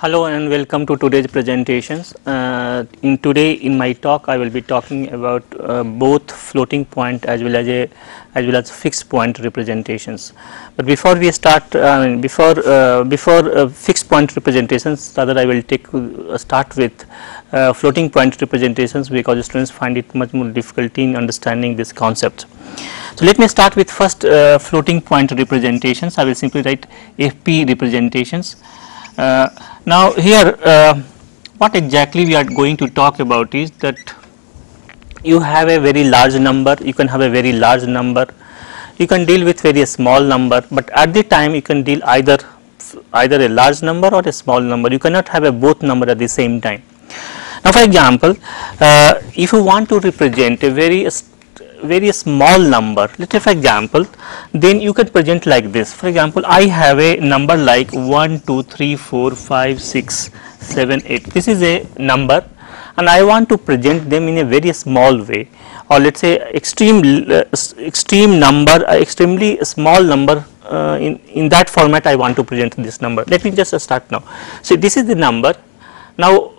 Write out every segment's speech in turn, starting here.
Hello and welcome to today's presentations. In my talk I will be talking about both floating point as well as fixed point representations. But before we start, before fixed point representations, rather I will start with floating point representations because students find it much more difficulty in understanding this concept. So let me start with first floating point representations. I will simply write FP representations. Now here what exactly we are going to talk about is that you have a very large number, you can have a very large number, you can deal with very small number, but at the time you can deal either a large number or a small number, you cannot have a both number at the same time. Now for example, if you want to represent a very small number, let us for example, then you can present like this. For example, I have a number like 1, 2, 3, 4, 5, 6, 7, 8. This is a number and I want to present them in a very small way, or let us say extremely small number. In that format I want to present this number. Let me just start now. So this is the number. Now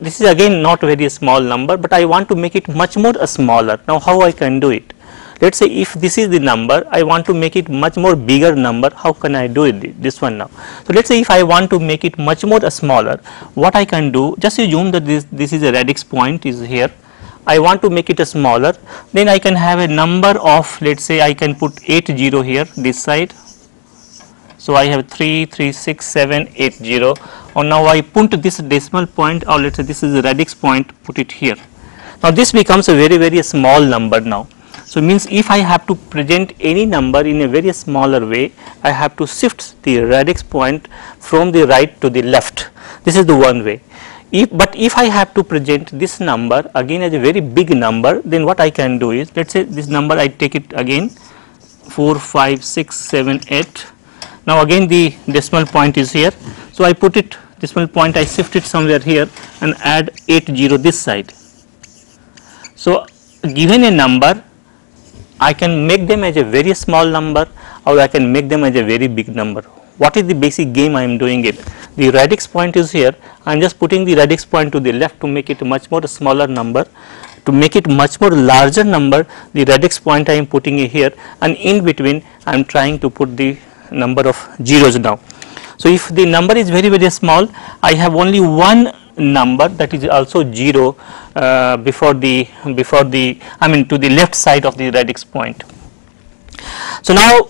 this is again not very small number, but I want to make it much more smaller. Now how I can do it? Let us say if this is the number, I want to make it much more bigger number. How can I do it? This one now. So let us say if I want to make it much more smaller, what I can do, just assume that this is a radix point is here. I want to make it smaller, then I can have a number of, let us say I can put 80 here this side. So I have 3, 3, 6, 7, 80. And now I put this decimal point, or let us say this is the radix point, put it here. Now this becomes a very small number now. So means if I have to present any number in a very smaller way, I have to shift the radix point from the right to the left. This is the one way. But if I have to present this number again as a very big number, then what I can do is, let us say this number I take it again 4, 5, 6, 7, 8. Now again the decimal point is here. So I put it decimal point, I shift it somewhere here and add 80 this side. So given a number, I can make them as a very small number or I can make them as a very big number. What is the basic game I am doing it? The radix point is here, I am just putting the radix point to the left to make it a much more smaller number. To make it much more larger number, the radix point I am putting it here, and in between I am trying to put the number of zeros now. So if the number is very small, I have only one number, that is also 0 before the to the left side of the radix point. So now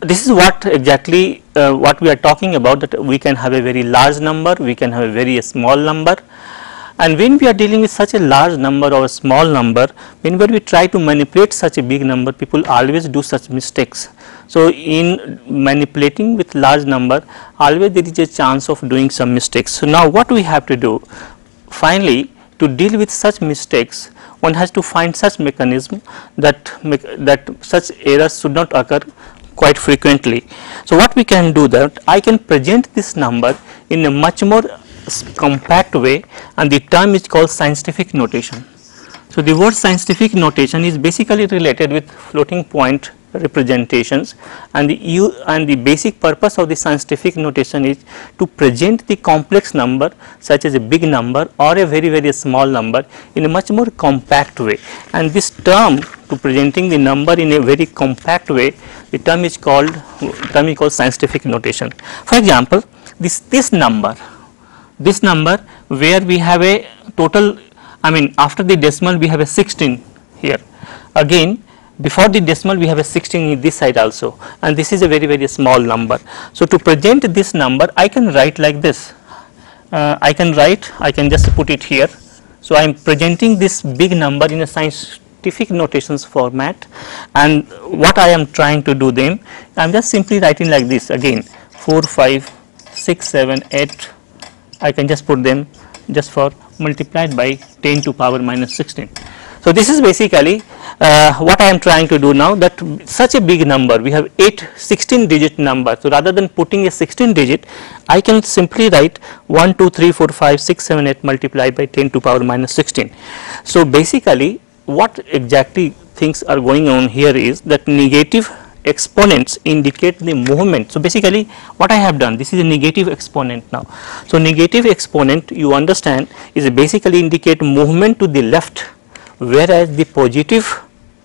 this is what exactly what we are talking about, that we can have a very large number, we can have a very small number. And when we are dealing with such a large number or a small number, whenever we try to manipulate such a big number, people always do such mistakes. So in manipulating with large number, always there is a chance of doing some mistakes. So now what we have to do, finally to deal with such mistakes, one has to find such mechanism that such errors should not occur quite frequently. So what we can do, that I can present this number in a much more compact way, and the term is called scientific notation. So the word scientific notation is basically related with floating point representations, and the basic purpose of the scientific notation is to present the complex number such as a big number or a very small number in a much more compact way. And this term, to presenting the number in a very compact way, the term is called scientific notation. For example, this number where we have a total, after the decimal we have a 16 here, again before the decimal we have a 16 in this side also, and this is a very small number. So to present this number, I can write like this. I can just put it here. So I am presenting this big number in a scientific notations format, and what I am trying to do then, I am just simply writing like this again 4, 5, 6, 7, 8. I can just put them just for multiplied by 10 to power minus 16. So this is basically what I am trying to do now, that such a big number, we have 16 digit number. So rather than putting a 16 digit, I can simply write 1, 2, 3, 4, 5, 6, 7, 8 multiplied by 10 to power minus 16. So basically what exactly things are going on here is that negative exponents indicate the movement. So, basically what I have done, this is a negative exponent now. So, negative exponent you understand is basically indicate movement to the left, whereas the positive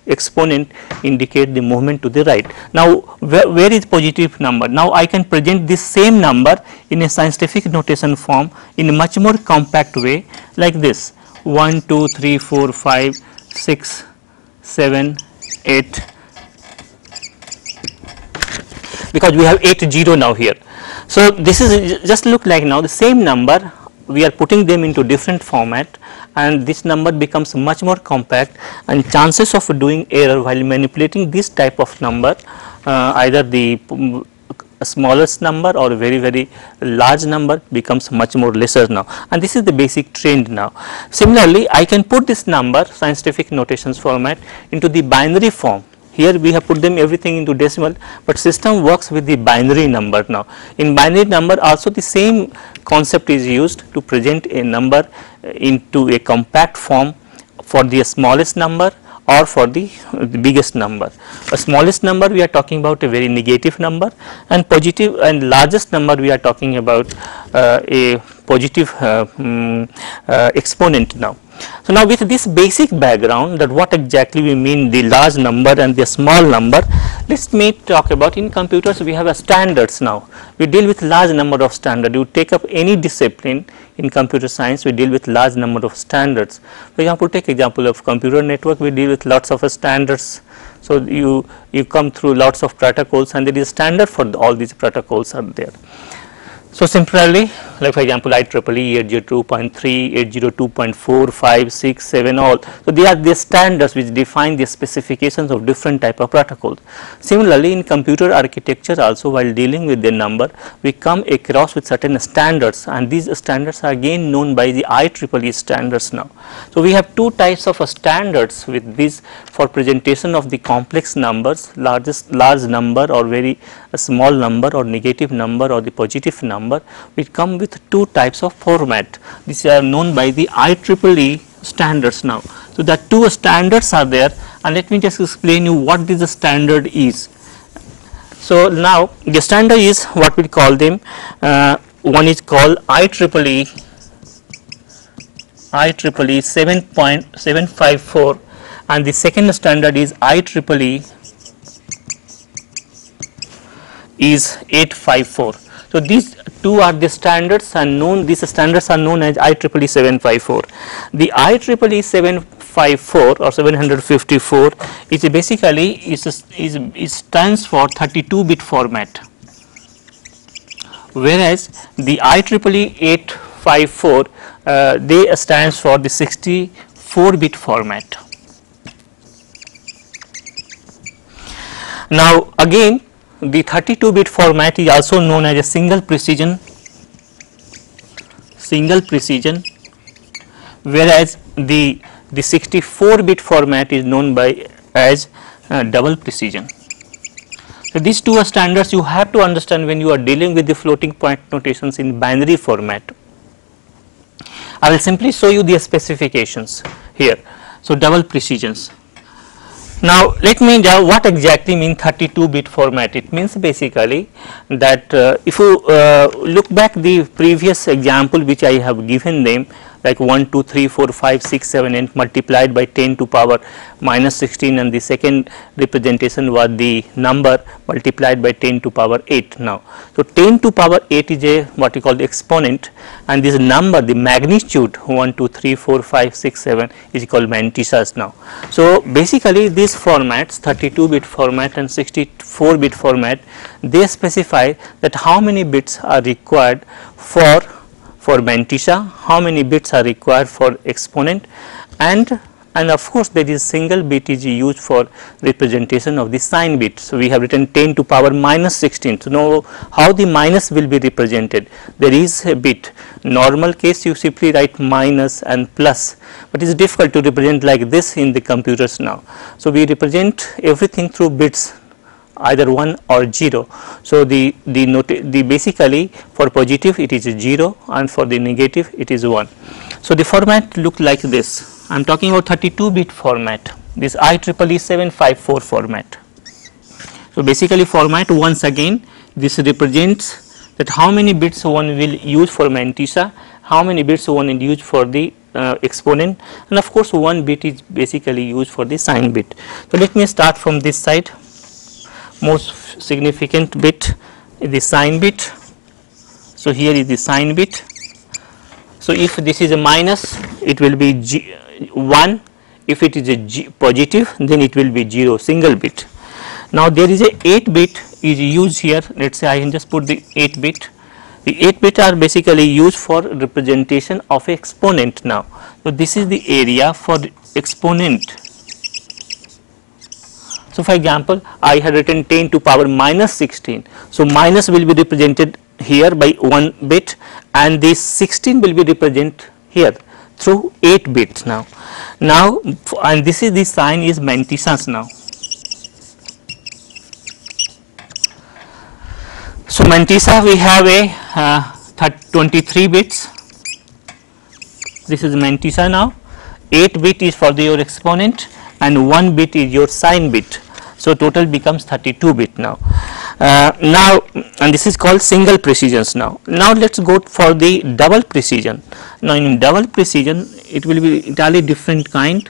exponent indicate the movement to the right. Now, where is positive number? Now, I can present this same number in a scientific notation form in a much more compact way like this: 1, 2, 3, 4, 5, 6, 7, 8, because we have 8 0 now here. So, this is just look like now the same number, we are putting them into different format, and this number becomes much more compact, and chances of doing error while manipulating this type of number, either the smallest number or very large number, becomes much more lesser now, and this is the basic trend now. Similarly, I can put this number scientific notations format into the binary form. Here we have put them everything into decimal, but system works with the binary number now. In binary number also the same concept is used to present a number into a compact form for the smallest number or for the biggest number. A smallest number we are talking about a very negative number, and positive and largest number we are talking about a positive exponent now. So, now with this basic background that what exactly we mean the large number and the small number, let me talk about in computers we have a standards now. We deal with large number of standards. You take up any discipline in computer science, we deal with large number of standards. For example, take example of computer network, we deal with lots of standards. So, you come through lots of protocols, and there is a standard for all these protocols are there. So, similarly, like for example, IEEE 802.3, 802.4, 5, 6, 7 all. So, they are the standards which define the specifications of different type of protocols. Similarly, in computer architecture also, while dealing with the number, we come across with certain standards, and these standards are again known by the IEEE standards now. So, we have two types of standards with this for presentation of the complex numbers, large number or very small number or negative number or the positive number. We come with two types of format. These are known by the IEEE standards now. So, the two standards are there, and let me just explain you what this standard is. So, now the standard is what we call them, one is called IEEE 7.754, and the second standard is IEEE is 854. So, these two are the standards, and known these standards are known as IEEE 754. The IEEE 754 or 754 is basically is stands for 32-bit format, whereas the IEEE 854 they stands for the 64-bit format. Now, again the 32-bit format is also known as a single precision, whereas the 64-bit format is known by as double precision. So, these two are standards you have to understand when you are dealing with the floating point notations in binary format. I will simply show you the specifications here. So, double precisions. Now, let me know what exactly mean 32-bit format. It means basically that if you look back the previous example which I have given them, like 1, 2, 3, 4, 5, 6, 7 and multiplied by 10 to power minus 16, and the second representation was the number multiplied by 10 to power 8 now. So, 10 to power 8 is a what we call the exponent, and this number the magnitude 1, 2, 3, 4, 5, 6, 7 is called mantissas now. So, basically these formats 32-bit format and 64-bit format, they specify that how many bits are required for mantissa, how many bits are required for exponent, and of course there is single bit is used for representation of the sign bit. So, we have written 10 to power minus 16. So, now how the minus will be represented? There is a bit, normal case you simply write minus and plus, but it is difficult to represent like this in the computers now. So, we represent everything through bits, either 1 or 0. So, the basically for positive it is 0 and for the negative it is 1. So, the format look like this. I am talking about 32-bit format, this IEEE 754 format. So basically format once again, this represents that how many bits one will use for mantissa, how many bits one will use for the exponent, and of course one bit is basically used for the sign bit. So let me start from this side. Most significant bit is the sign bit. So here is the sign bit. So if this is a minus, it will be 1. If it is a positive, then it will be 0, single bit. Now there is a 8 bit is used here. Let us say I can just put the 8 bit. The 8 bit are basically used for representation of exponent now. So this is the area for the exponent. So for example, I had written 10 to power minus 16. So minus will be represented here by 1 bit, and this 16 will be represented here through 8 bits now. Now and this is the sign is mantissas now. So mantissa we have a 23 bits. This is mantissa now. 8 bit is for your exponent and 1 bit is your sign bit. So total becomes 32 bit now. Now and this is called single precisions now. Now let us go for the double precision. Now in double precision it will be entirely different kind.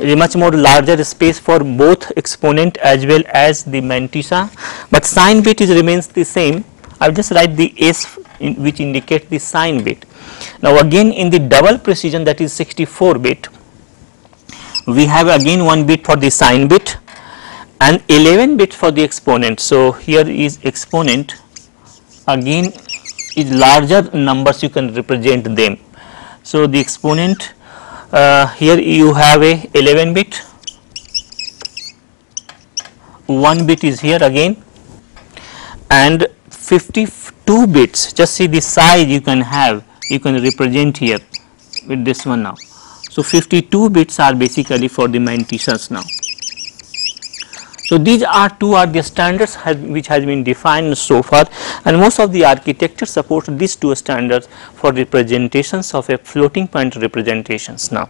A much more larger space for both exponent as well as the mantissa, but sign bit is remains the same. I will just write the S which indicates the sign bit. Now again in the double precision, that is 64 bit, we have again 1 bit for the sign bit and 11 bit for the exponent. So here is exponent, again is larger numbers you can represent them. So the exponent here you have a 11 bit, 1 bit is here again, and 52 bits. Just see the size you can have, you can represent here with this one now. So 52 bits are basically for the mantissas now. So these are the standards which has been defined so far, and most of the architecture supports these 2 standards for representations of a floating point representations now.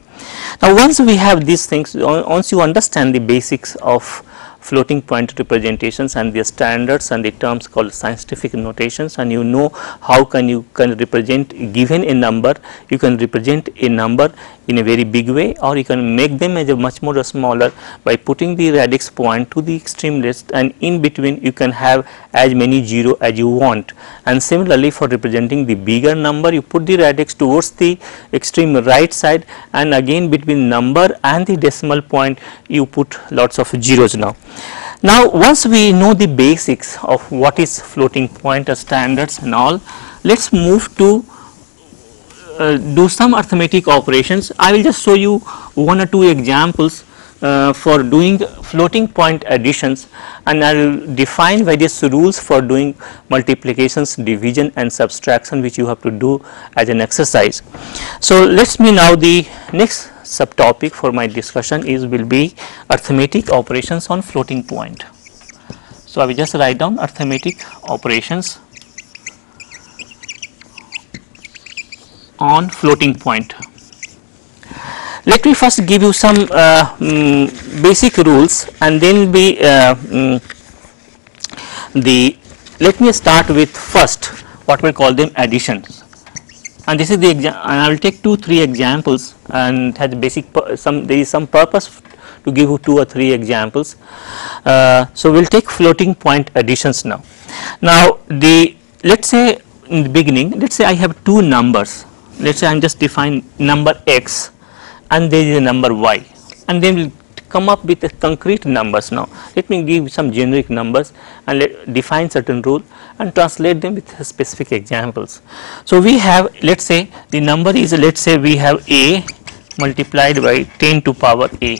Now once we have these things, once you understand the basics of floating point representations and the standards and the terms called scientific notations, and you know how you can represent, given a number, you can represent a number in a very big way, or you can make them as a much more smaller by putting the radix point to the extreme left, and in between you can have as many 0 as you want. And similarly for representing the bigger number, you put the radix towards the extreme right side, and again between number and the decimal point you put lots of zeros now. Now once we know the basics of what is floating point standards and all, let us move to do some arithmetic operations. I will just show you 1 or 2 examples for doing floating point additions, and I will define various rules for doing multiplications, division and subtraction, which you have to do as an exercise. So let me now, the next subtopic for my discussion will be arithmetic operations on floating point. So I will just write down arithmetic operations on floating point. Let me first give you some basic rules, and then let me start with first what we call them additions. And this is the and I will take 2-3 examples, and has basic there is some purpose to give you 2 or 3 examples. So we will take floating point additions now. Now let us say in the beginning, let us say I have 2 numbers. Let us say I am just define number x and there is a number y, and then we will come up with a concrete numbers now. Let me give some generic numbers and define certain rule and translate them with specific examples. So we have, let us say the number is, let us say we have a multiplied by 10 to power a.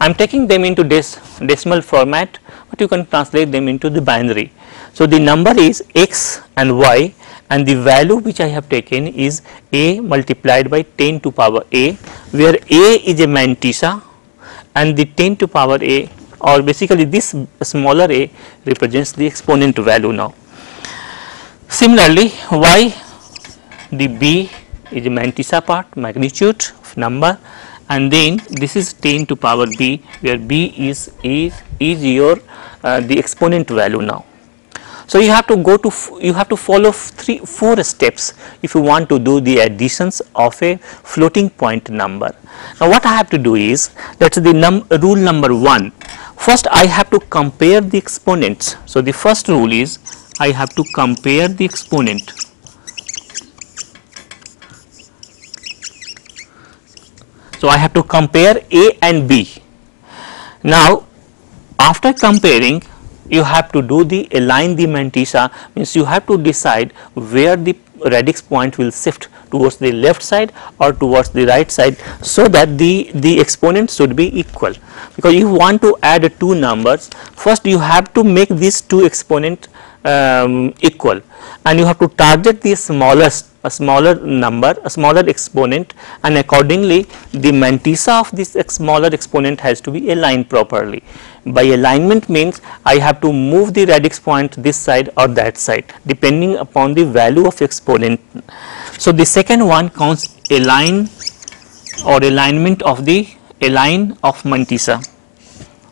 I am taking them into decimal format, but you can translate them into the binary. So the number is x and y, and the value which I have taken is a multiplied by 10 to power a, where a is a mantissa and the 10 to power a, or basically this smaller a, represents the exponent value now. Similarly y, the b is a mantissa part, magnitude of number, and then this is 10 to power b, where b is your the exponent value now. So you have to go to follow 4 steps if you want to do the additions of a floating point number. Now what I have to do is, that is the rule number 1. First I have to compare the exponents. So the first rule is, I have to compare the exponent. So I have to compare a and b. Now after comparing, you have to do the align the mantissa, means you have to decide where the radix point will shift, towards the left side or towards the right side, so that the exponents should be equal. Because you want to add 2 numbers, first you have to make these 2 exponents equal, and you have to target the smaller number, a smaller exponent, and accordingly the mantissa of this smaller exponent has to be aligned properly. By alignment means I have to move the radix point this side or that side depending upon the value of exponent. So the second one counts align or alignment of the align of mantissa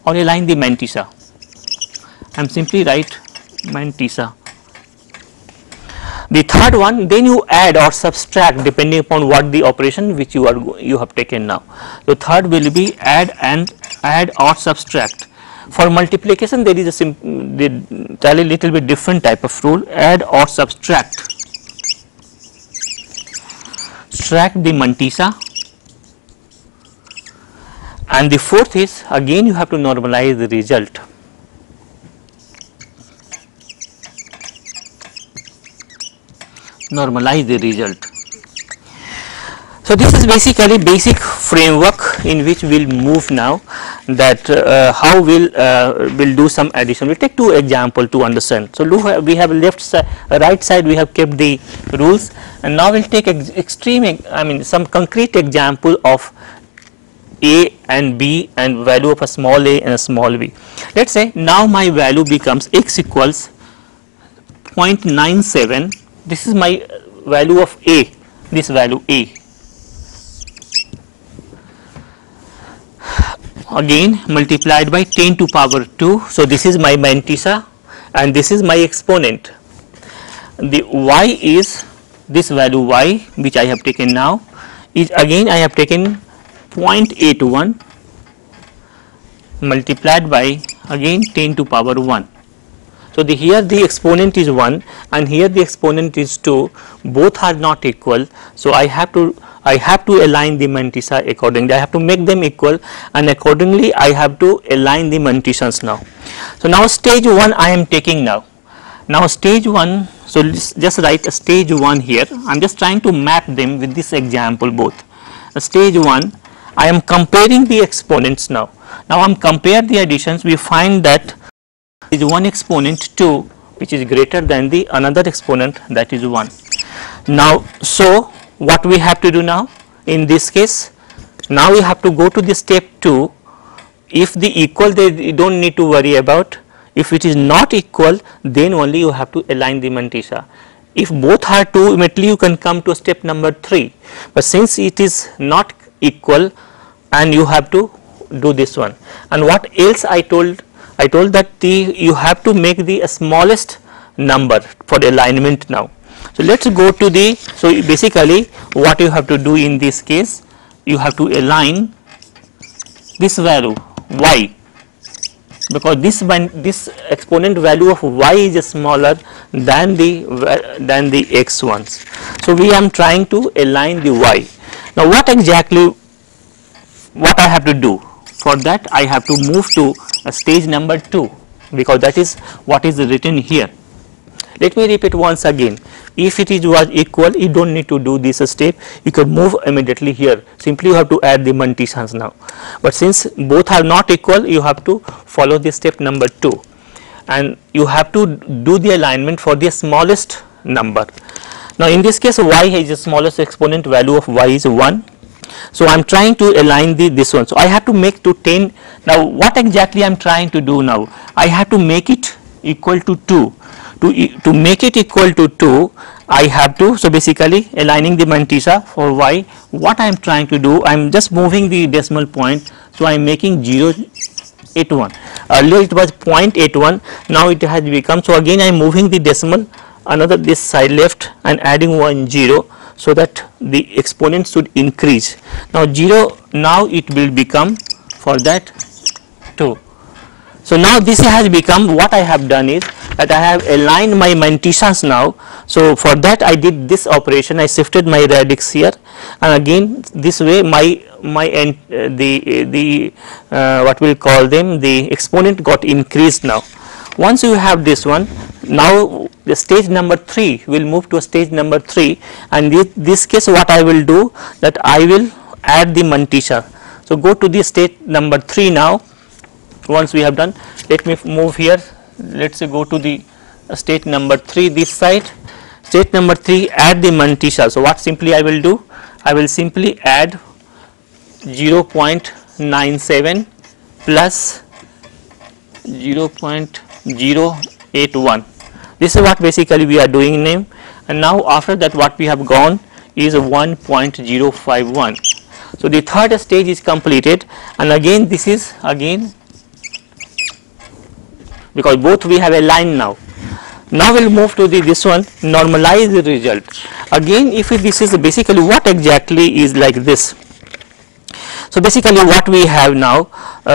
or align the mantissa. I am simply write mantissa. The third one, then you add or subtract depending upon what the operation which you have taken now. The third will be add or subtract. For multiplication there is a little bit different type of rule, add or subtract. Subtract the mantissa. And the fourth is, again you have to normalize the result. Normalize the result. So this is basically basic framework in which we will move now, that how we will do some addition. We will take 2 examples to understand. So we have right side we have kept the rules, and now we will take some concrete example of a and b and value of a small a and a small b. Let us say now my value becomes x equals 0.97. This is my value of a, this value a. Again multiplied by 10 to power 2. So this is my mantissa and this is my exponent. The y is this value y which I have taken now, is again I have taken 0.81 multiplied by again 10 to power 1. So here the exponent is 1 and here the exponent is 2, both are not equal. So I have to align the mantissa accordingly. I have to make them equal, and accordingly I have to align the mantissas now. So now stage 1 I am taking now. Now stage 1, so just write a stage 1 here. I am just trying to map them with this example both. Stage 1, I am comparing the exponents now. Now I am compare the additions, we find that is one exponent 2 which is greater than the another exponent, that is 1. Now so what we have to do now in this case, now we have to go to the step 2. If the equal, they you do not need to worry about. If it is not equal, then only you have to align the mantissa. If both are 2, immediately you can come to step number 3, but since it is not equal, and you have to do this one. And what else I told that you have to make the smallest number for the alignment now. So let us go to the, so basically what you have to do in this case, you have to align this value y, because this exponent value of y is smaller than the x ones. So we am trying to align the y. Now what I have to do? For that I have to move to stage number 2, because that is what is written here. Let me repeat once again. If it was equal, you do not need to do this step, you can move immediately here, simply you have to add the mantissas now. But since both are not equal, you have to follow this step number 2, and you have to do the alignment for the smallest number. Now in this case y is the smallest exponent, value of y is 1. So I am trying to align this one. So I have to make to 10. Now what exactly I am trying to do now? I have to make it equal to 2. To make it equal to 2, I have to, so basically aligning the mantissa for y, what I am trying to do, I am just moving the decimal point, so I am making 0.81. Earlier it was 0.81, now it has become, so again I am moving the decimal another this side left and adding 1 0, so that the exponent should increase. Now 0, now it will become for that 2. So now this has become, what I have done is that I have aligned my mantissas now. So for that I did this operation, I shifted my radix here, and again this way my what we will call them, the exponent got increased now. Once you have this one, now the stage number 3 will move to a stage number 3, and this case what I will do, that I will add the mantissa. So go to the stage number 3 now. Once we have done, let me move here, let us say go to the state number 3 this side, state number 3, add the mantissa. So what simply I will do, I will simply add 0.97 plus 0.081. This is what basically we are doing now, and now after that what we have gone is 1.051. So the third stage is completed, and again this is again, because both we have aligned now. Now we will move to this one, normalize the result. Again, if this is basically what exactly is like this. So basically what we have now,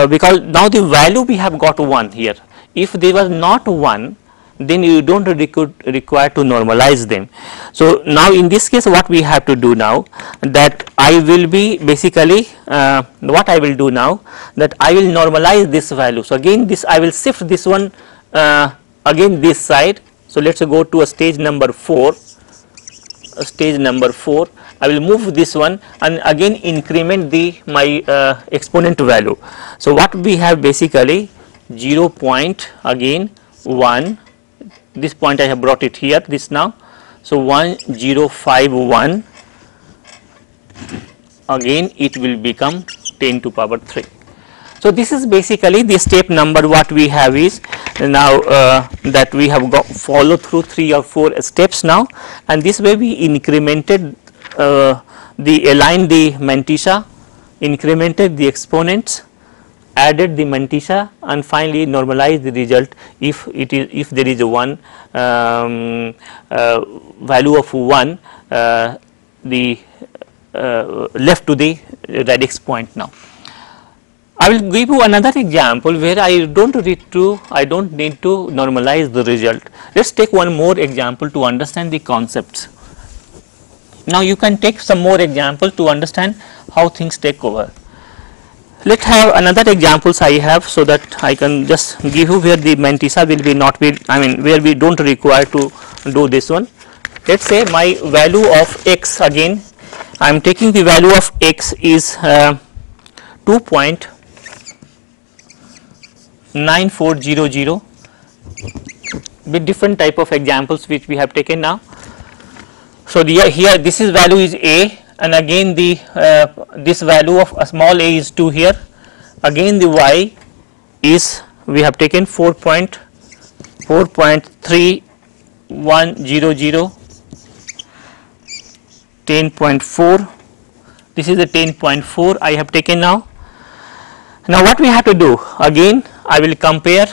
because now the value we have got 1 here. If they were not 1, then you do not require to normalize them. So now in this case what we have to do now, that I will be basically what I will do now, that I will normalize this value. So again this I will shift this one again this side. So let us go to a stage number 4, I will move this one and again increment the my exponent value. So what we have basically 0.1, this point I have brought it here, this now. So 1051, again it will become 10 to power 3. So this is basically the step number what we have is now that we have follow through 3 or 4 steps now, and this way we incremented aligned the mantissa, incremented the exponents, added the mantissa, and finally normalize the result if there is a one value of 1 left to the radix point. Now I will give you another example where I don't need to normalize the result. Let us take one more example to understand the concepts. Now you can take some more examples to understand how things take over. Let us have another examples I have, so that I can just give you where the mantissa will be not be, I mean where we do not require to do this one. Let us say my value of x, again I am taking the value of x is 2.9400 with different type of examples which we have taken now. So here this is value is a, and again the this value of a small a is 2 here, again the y is we have taken 4.3100, 10.4, this is the 10.4 I have taken now. Now what we have to do, again I will compare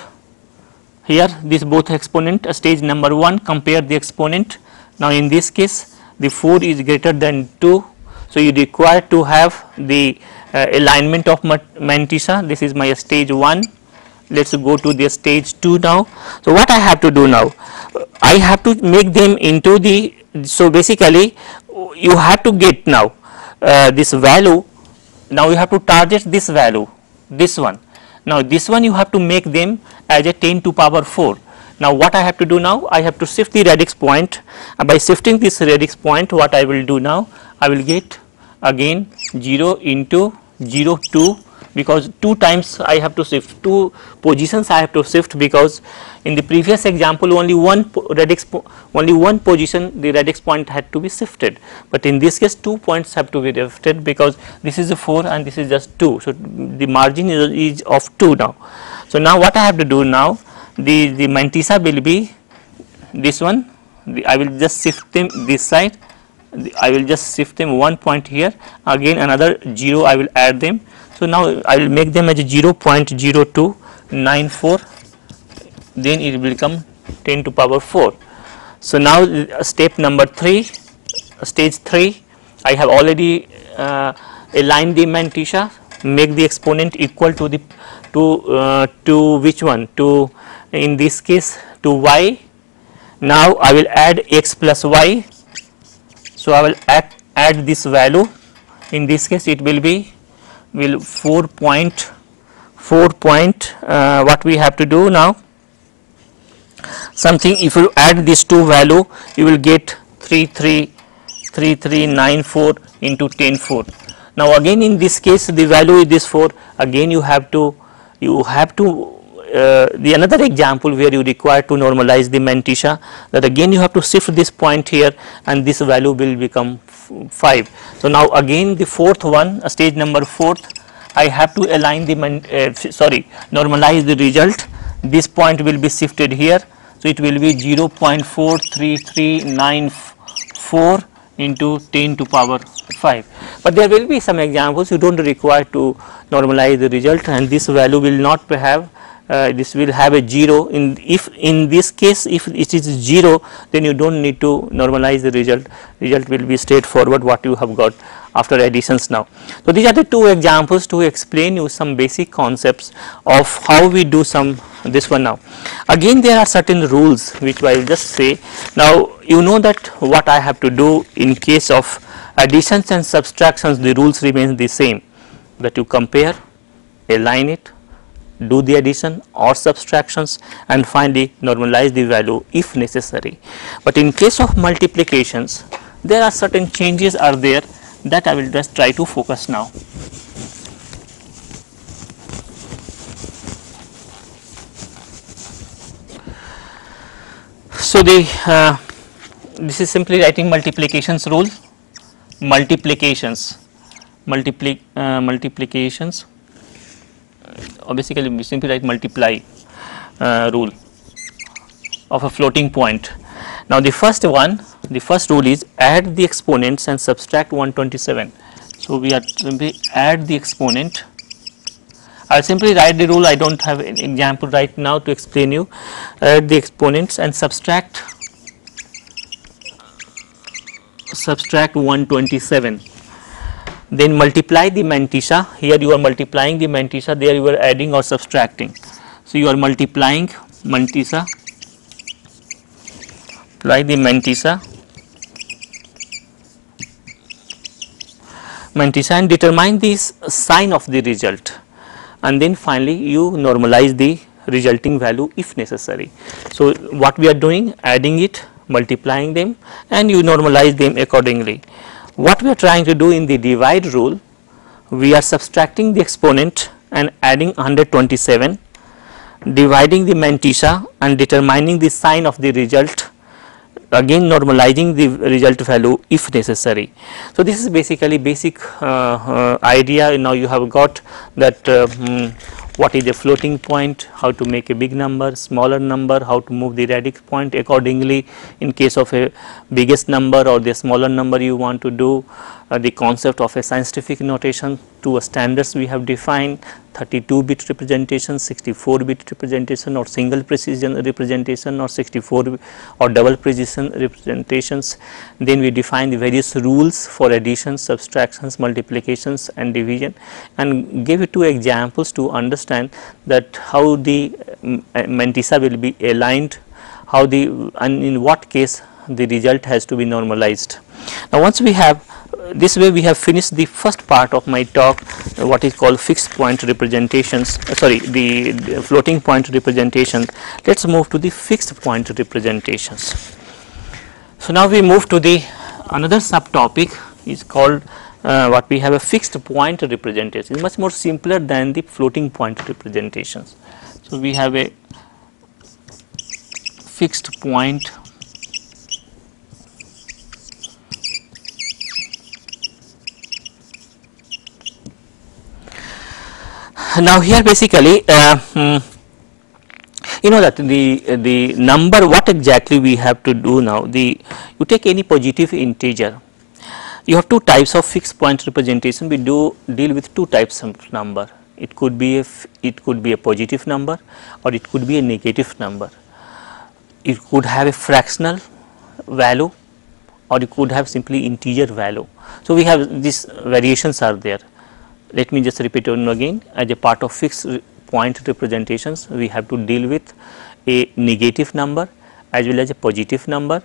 here this both exponent, stage number 1, compare the exponent. Now in this case the 4 is greater than 2, so you require to have the alignment of mantissa. This is my stage 1. Let us go to the stage 2 now. So what I have to do now, I have to make them into the, so basically you have to get now this value, now you have to target this value, this one. Now this one you have to make them as a 10 to power 4. Now what I have to do now, I have to shift the radix point, and by shifting this radix point what I will do now, I will get again 0 into 0 2, because 2 times I have to shift, 2 positions I have to shift, because in the previous example only one position the radix point had to be shifted, but in this case 2 points have to be shifted, because this is a 4 and this is just 2. So the margin is of 2 now. So now what I have to do now, the mantissa will be this one, I will just shift them this side. I will just shift them 1 point here, again another 0 I will add them. So, now I will make them as 0.0294, then it will become 10 to power 4. So, now step number 3, stage 3, I have already aligned the mantissa, make the exponent equal to the to which one, to in this case to y. Now, I will add x plus y. So, I will add this value, in this case it will be 4 point what we have to do now, something, if you add these two value you will get 3394 into 104. Now, again in this case the value is this 4, again you have to the another example where you require to normalize the mantissa, that again you have to shift this point here and this value will become 5. So, now again the fourth one, stage number 4th, I have to align the normalize the result. This point will be shifted here. So, it will be 0.43394 into 10 to power 5. But there will be some examples you do not require to normalize the result, and this value will not have this will have a 0. If in this case if it is 0, then you do not need to normalize the result will be straightforward what you have got after additions now. So, these are the two examples to explain you some basic concepts of how we do this one now. Again there are certain rules which I will just say. Now, you know that what I have to do in case of additions and subtractions, the rules remain the same, that you compare, align it, do the addition or subtractions, and finally normalize the value if necessary. But in case of multiplications, there are certain changes are there that I will just try to focus now. So, this is simply writing multiplications rule, multiplications or basically we simply write multiply rule of a floating point. Now, the first rule is add the exponents and subtract 127. So, we are simply add the exponent. I will simply write the rule, I do not have an example right now to explain you. Add the exponents and subtract 127. Then multiply the mantissa. Here you are multiplying the mantissa, there you are adding or subtracting. So, you are multiplying mantissa, apply the mantissa and determine the sign of the result, and then finally you normalize the resulting value if necessary. So, what we are doing, adding it, multiplying them, and you normalize them accordingly. What we are trying to do in the divide rule, we are subtracting the exponent and adding 127, dividing the mantissa and determining the sign of the result, again normalizing the result value if necessary. So, this is basically basic idea. Now, you have got that what is a floating point, how to make a big number, smaller number, how to move the radix point accordingly in case of a biggest number or the smaller number you want to do, the concept of a scientific notation, two standards we have defined, 32-bit representation, 64-bit representation, or single precision representation, or 64 or double precision representations. Then we define the various rules for addition, subtractions, multiplications and division, and gave you two examples to understand that how the mantissa will be aligned, how and in what case the result has to be normalized. Now, once we have this way, we have finished the first part of my talk, what is called fixed point representations, the floating point representation. Let us move to the fixed point representations. So, now we move to the another subtopic is called what we have a fixed point representation. It is much more simpler than the floating point representations. So, we have a fixed point now here basically You know that the number, what exactly we have to do now, you take any positive integer. You have two types of fixed point representation. We deal with two types of number. It could be a positive number, or it could be a negative number. It could have a fractional value, or it could have simply integer value. So we have these variations are there. Let me just repeat it again. As a part of fixed point representations, we have to deal with a negative number as well as a positive number,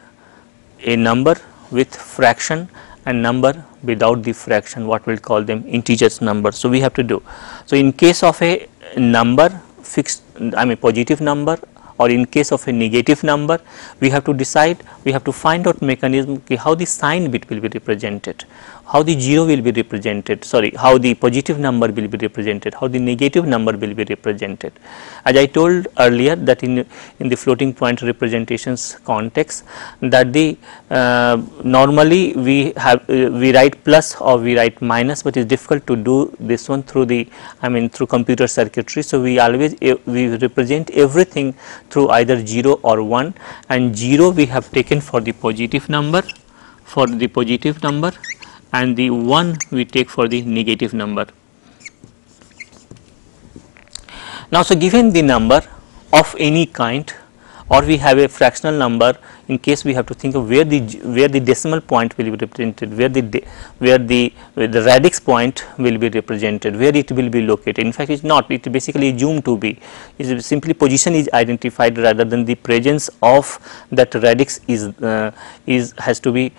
a number with fraction and number without the fraction, what we will call them integers number. So we have to do. So in case of a number fixed, I mean positive number, or in case of a negative number, we have to decide, we have to find out mechanism how the sign bit will be represented, how the 0 will be represented, sorry, how the positive number will be represented, how the negative number will be represented. As I told earlier that in the floating point representations context, that the normally we write plus or we write minus, but it is difficult to do this one through the, I mean through computer circuitry. So we always we represent everything through either 0 or 1, and 0 we have taken for the positive number, and the 1 we take for the negative number. Now, so given the number of any kind, or we have a fractional number, in case we have to think of where the decimal point will be represented, where the radix point will be represented, where it will be located. In fact, it is not, it basically assumed to be, is simply position is identified rather than the presence of that radix has to be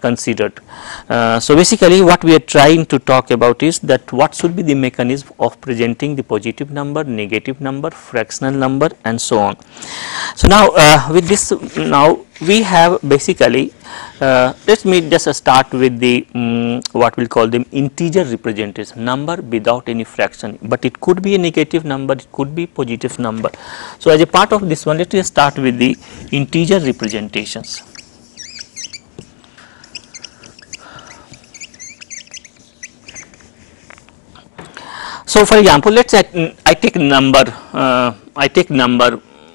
considered. So basically what we are trying to talk about is that what should be the mechanism of presenting the positive number, negative number, fractional number, and so on. So now with this, now we have basically let me just start with the what we will call them integer representation, number without any fraction, but it could be a negative number, it could be positive number. So as a part of this one, let us start with the integer representations. So for example, let us say I take number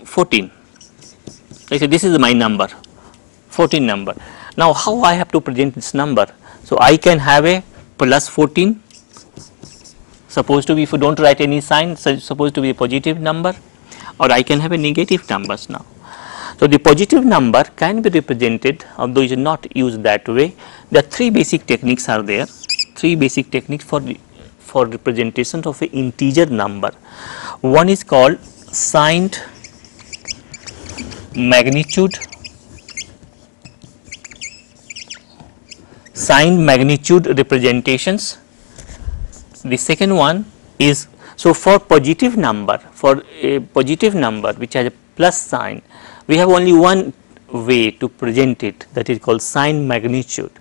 14. I say this is my number 14 number. Now how I have to present this number? So I can have a plus 14, supposed to be, if you do not write any sign, so supposed to be a positive number, or I can have a negative numbers now. So the positive number can be represented, although it is not used that way. There are three basic techniques are there, three basic techniques for representation of an integer number. One is called signed magnitude representations. The second one is, so for positive number, for a positive number which has a plus sign, we have only one way to present it, that is called sign magnitude.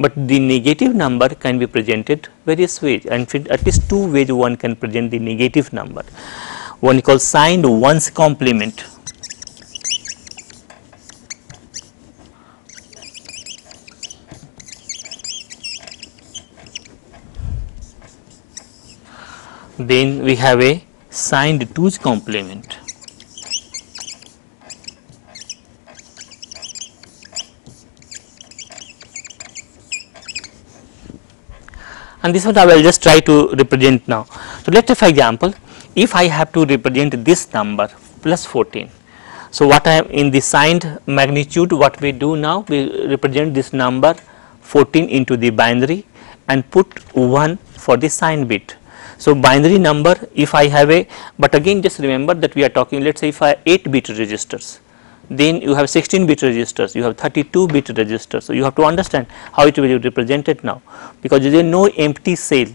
But the negative number can be presented various ways, and at least two ways one can present the negative number. One is called signed ones complement. Then we have a signed 2's complement. And this one I will just try to represent now. So let us, for example, if I have to represent this number plus 14. So what I am in the signed magnitude, what we do now, we represent this number 14 into the binary and put 1 for the sign bit. So binary number, if I have a, but again just remember that we are talking, let us say if I have 8 bit registers, then you have 16 bit registers, you have 32 bit registers. So you have to understand how it will be represented now, because there is no empty cell.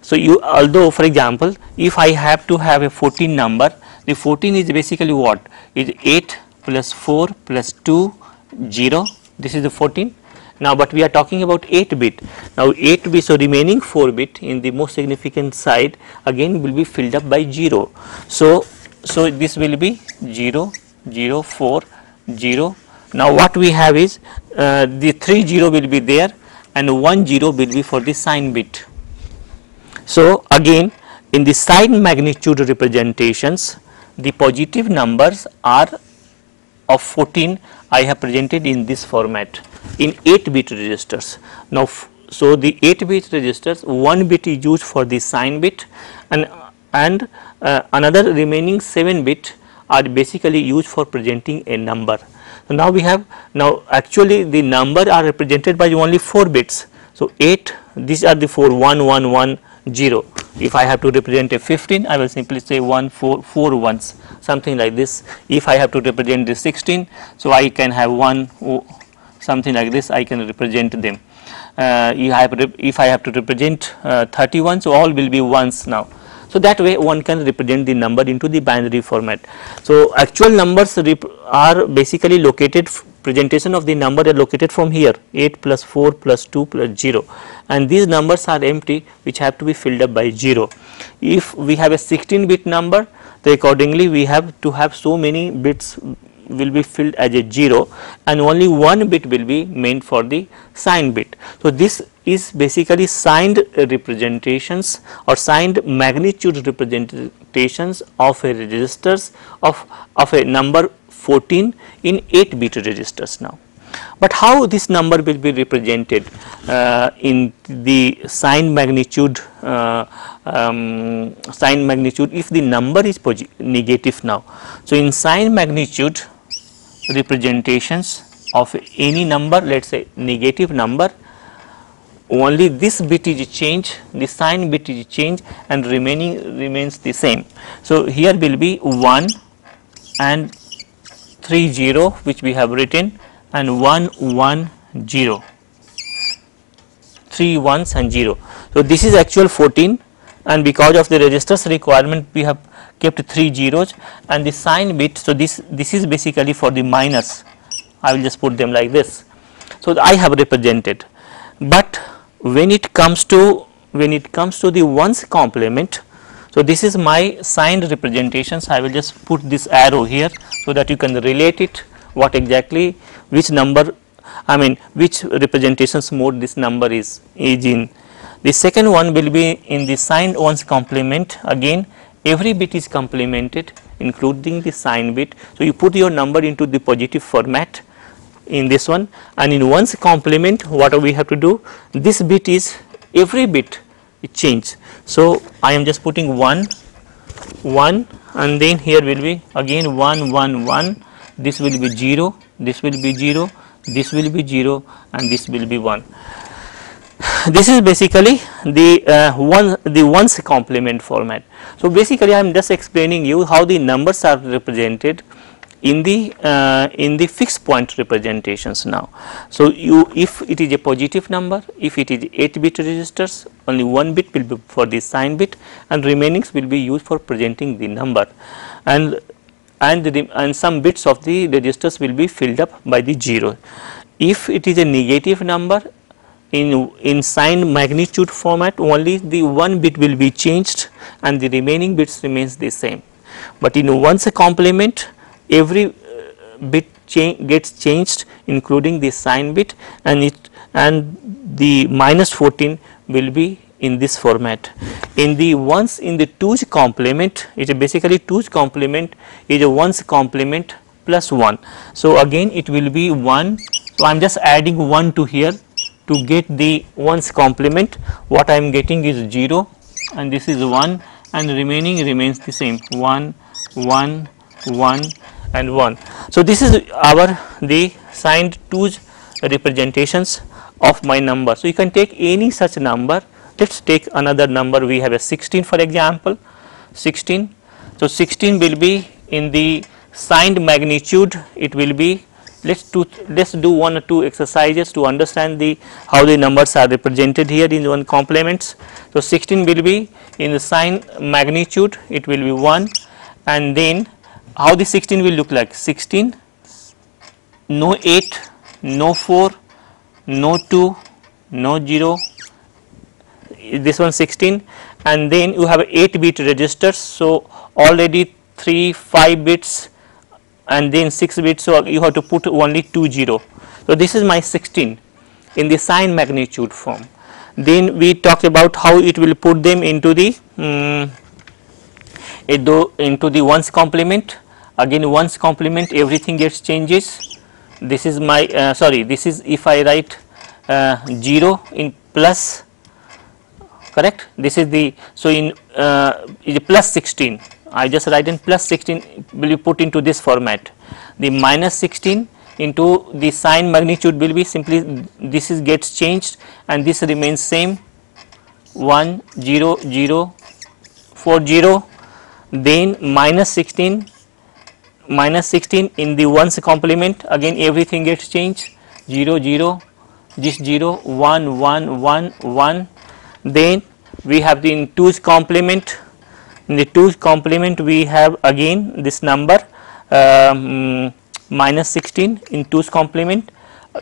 So you, although for example, if I have to have a 14 number, the 14 is basically what? Is 8 plus 4 plus 2, 0, this is the 14. Now, but we are talking about 8 bit. Now 8 bit, so remaining 4 bit in the most significant side again will be filled up by 0. So this will be 0, 0, 4, 0. Now what we have is the 3 0 will be there and 1 0 will be for the sign bit. So again in the sign magnitude representations, the positive numbers are of 14 I have presented in this format in 8-bit registers. Now, so the 8-bit registers, 1 bit is used for the sign bit, and another remaining 7-bit are basically used for presenting a number. So now we have, now actually the number are represented by only 4 bits. So 8, these are the 4, 1 1 1 0. If I have to represent a 15, I will simply say 1 4 4 ones, something like this. If I have to represent the 16, so I can have 1 something like this, I can represent them. If I have to represent 31, so all will be ones now. So that way one can represent the number into the binary format. So actual numbers are basically located, presentation of the number are located from here, 8 plus 4 plus 2 plus 0, and these numbers are empty, which have to be filled up by 0. If we have a 16-bit number, then accordingly we have to have so many bits will be filled as a 0, and only 1 bit will be meant for the sign bit. So this is basically signed representations or signed magnitude representations of a registers of a number 14 in 8-bit registers now. But how this number will be represented in the sign magnitude if the number is negative now. So in sign magnitude representations of any number, let us say negative number, only this bit is changed, the sign bit is changed, and remaining remains the same. So here will be 1 and 3 0, which we have written, and 1 1 0, 3 ones and 0. So this is actual 14, and because of the registers requirement we have kept 3 zeros, and the sign bit, so this is basically for the minus, I will just put them like this. So I have represented, but when it comes to the ones complement, so this is my signed representations. I will just put this arrow here so that you can relate it, what exactly, which number, I mean which representations mode this number is in. The second one will be in the signed ones complement. Again every bit is complemented, including the sign bit. So you put your number into the positive format in this one, and in ones complement what we have to do, this bit is, every bit it change. So I am just putting 1 1, and then here will be again 1 1 1, this will be 0, this will be 0, this will be 0, and this will be 1. This is basically the ones complement format. So basically I am just explaining you how the numbers are represented in the fixed point representations now. So if it is a positive number, if it is 8-bit registers, only 1 bit will be for the sign bit, and remainings will be used for presenting the number, and some bits of the registers will be filled up by the 0. If it is a negative number, in signed magnitude format, only the 1 bit will be changed and the remaining bits remains the same. But in ones complement, every bit gets changed, including the sign bit, and the minus 14 will be in this format. In the ones in the 2's complement, it is basically 2's complement is a 1's complement plus 1. So again it will be 1. So I am just adding 1 to here to get the 1's complement. What I am getting is 0, and this is 1, and remaining remains the same, 1 1 1 and 1. So this is the signed 2's representations of my number. So you can take any such number. Let's take another number. We have a 16, for example, 16. So 16 will be in the signed magnitude. It will be, let's do 1 or 2 exercises to understand how the numbers are represented here in one complements. So 16 will be in the signed magnitude. It will be 1, and then how the 16 will look like? 16, no 8, no 4, no 2, no 0, this one 16, and then you have 8-bit registers. So already 3 5 bits and then 6 bits, so you have to put only 2 0. So this is my 16 in the sign magnitude form. Then we talked about how it will put them into the into the ones complement. Again ones complement, everything gets changes. This is my this is if I write 0 in plus, correct. This is the, so in is plus 16, I just write in plus 16 will be put into this format. The minus 16 into the sign magnitude will be simply, this is gets changed and this remains same, 1 0 0 4 0, then minus 16 in the ones complement, again everything gets changed, 0 0 this 0 1 1 1 1, then we have the in twos complement. In the twos complement we have again this number minus 16 in twos complement.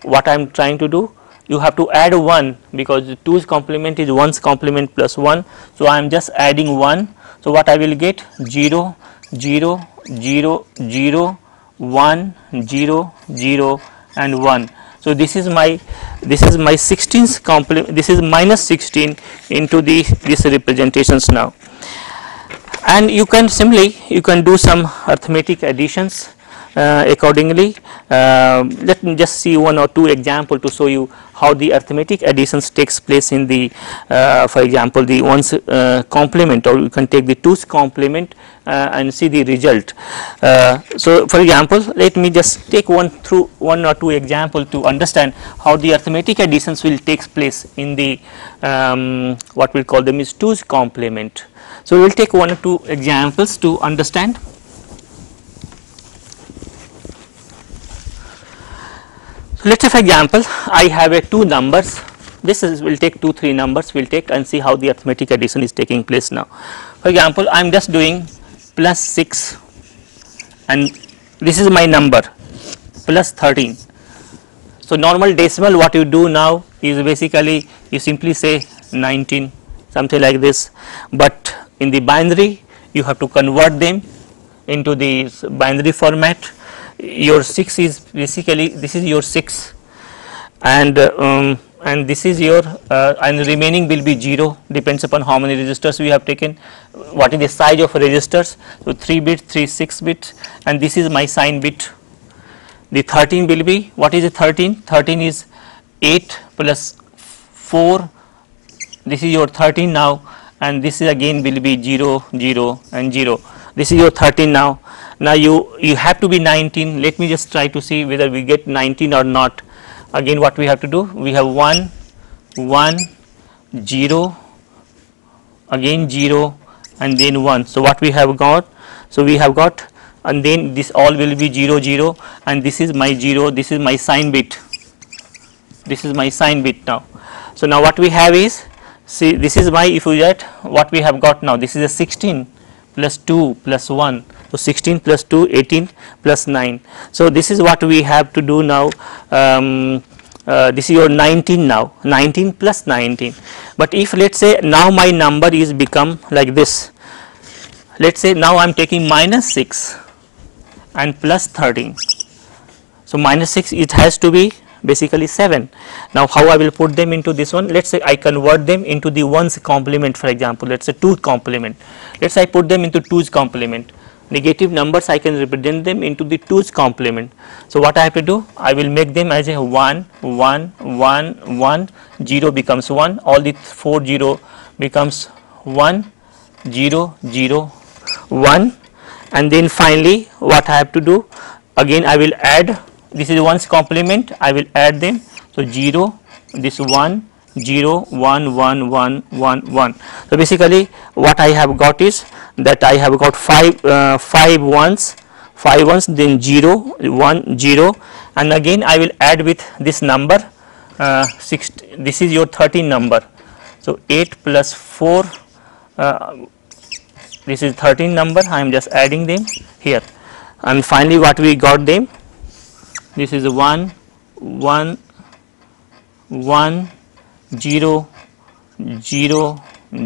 What I am trying to do, you have to add 1 because the twos complement is ones complement plus 1. So, I am just adding 1. So, what I will get 0 0 0 0 1 0 0 and 1. So, this is my 16th complement, this is minus 16 into the these representations now, and you can simply do some arithmetic additions accordingly. Let me just see one or two example to show you how the arithmetic additions takes place in the for example the ones complement, or you can take the twos complement and see the result. So, for example, let me just take one or two example to understand how the arithmetic additions will takes place in the what we call them is twos complement. So, we will take one or two examples to understand. So, let us say for example, I have a two numbers, this is will take 2-3 numbers we will take and see how the arithmetic addition is taking place now. For example, I am just doing plus 6 and this is my number plus 13. So, normal decimal what you do now is basically you simply say 19, something like this, but in the binary you have to convert them into the binary format. Your 6 is basically, this is your 6 and this is your and remaining will be 0, depends upon how many registers we have taken, what is the size of registers. So, 3 bit, 3 6 bit, and this is my sign bit. The 13 will be, what is the 13? 13 is 8 plus 4, this is your 13 now, and this is again will be 0 0 and 0. This is your 13 now. Now, you have to be 19. Let me just try to see whether we get 19 or not. Again what we have to do, we have 1 1 0, again 0 and then 1. So, what we have got? So, we have got, and then this all will be 0 0 and this is my 0, this is my sign bit, this is my sign bit now. So, now what we have is, see this is my, if we get what we have got now, this is a 16 plus 2 plus 1. So, 16 plus 2 18 plus 9. So, this is what we have to do now. This is your 19 now, 19 plus 19. But if let us say now my number is become like this, let us say now I am taking minus 6 and plus 13. So, minus 6 it has to be basically 7. Now, how I will put them into this one? Let us say I convert them into the ones complement, for example, let us say 2 complement. Let us say I put them into 2's complement. Negative numbers I can represent them into the 2's complement. So, what I have to do? I will make them as a 1 1 1 1, 0 becomes 1, all the 4 0 becomes 1 0 0 1, and then finally what I have to do? Again I will add, this is one's complement, I will add them. So, 0, this 1 0 1 1 1 1 1. So, basically what I have got is that I have got 5 ones then 0 1 0, and again I will add with this number 6, this is your 13 number. So, 8 plus 4 this is 13 number, I am just adding them here, and finally what we got them, this is 1 1 1 0 0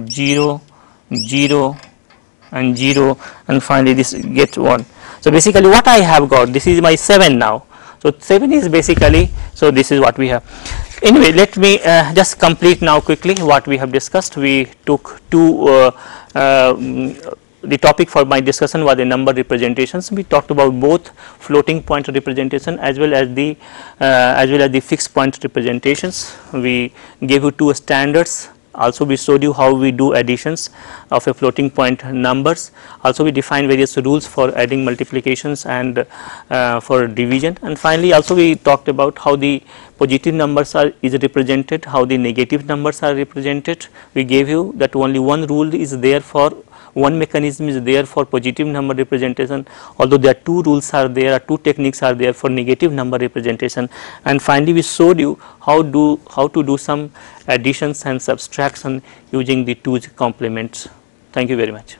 0 0 and 0, and finally this get 1. So, basically what I have got, this is my 7 now. So, 7 is basically, so this is what we have. Anyway, let me just complete now quickly what we have discussed. We took two the topic for my discussion was the number representations. We talked about both floating point representation as well as the fixed point representations. We gave you two standards. Also we showed you how we do additions of a floating point numbers. Also we defined various rules for adding multiplications and for division, and finally also we talked about how the positive numbers is represented, how the negative numbers are represented. We gave you that only one rule is there for one mechanism is there for positive number representation, although there are two rules are there, two techniques are there for negative number representation, and finally we showed you how to do some additions and subtraction using the 2's complements. Thank you very much.